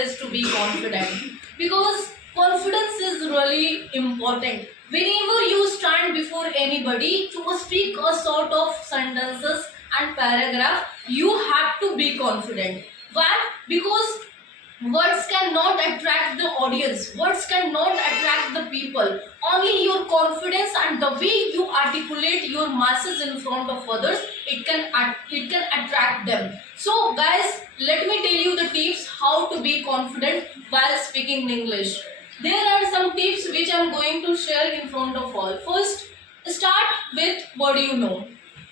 always to be confident, because confidence is really important. Whenever you stand before anybody to speak a sort of sentences and paragraph, you have to be confident. Why? Because words cannot attract the audience, words cannot attract the people. Only your confidence and the way you articulate your masses in front of others, it can attract them. So guys, let me tell you the tips how to be confident while speaking English. There are some tips which I am going to share in front of all. First, start with what you know.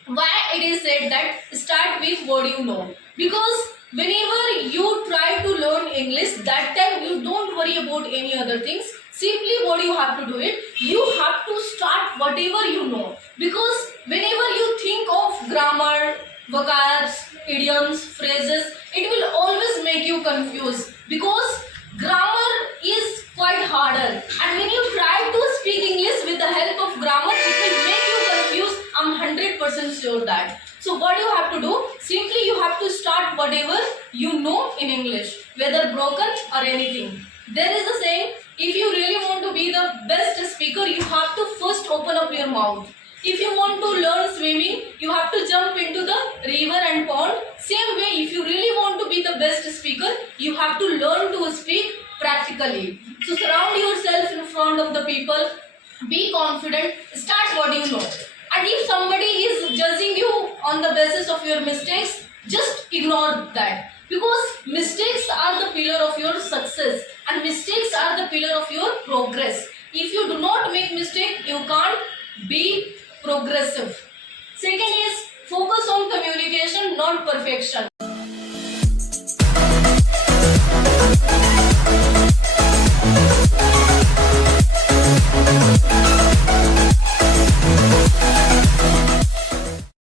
Why it is said that start with what you know? Because whenever you try to learn English, that time you don't worry about any other things. Simply what you have to do it, you have to start whatever you know. Because whenever you think of grammar, vocabs, idioms, phrases, it will always make you confused. Because grammar is quite harder, and when you try to speak English with the help of grammar, it will make you confused. I'm 100% sure that. So what you have to do, simply you have to start whatever you know in English, whether broken or anything. There is a saying, if you really want to be the best speaker, you have to first open up your mouth. If you want to learn swimming, you have to jump into the river and pond. Same way, if you really want to be the best speaker, you have to learn to speak practically. So surround yourself in front of the people, be confident, start what you know. And if somebody is judging you on the basis of your mistakes, just ignore that. Because mistakes are the pillar of your success, and mistakes are the pillar of your progress. If you do not make mistake, you can't be progressive. Second is focus on communication, not perfection.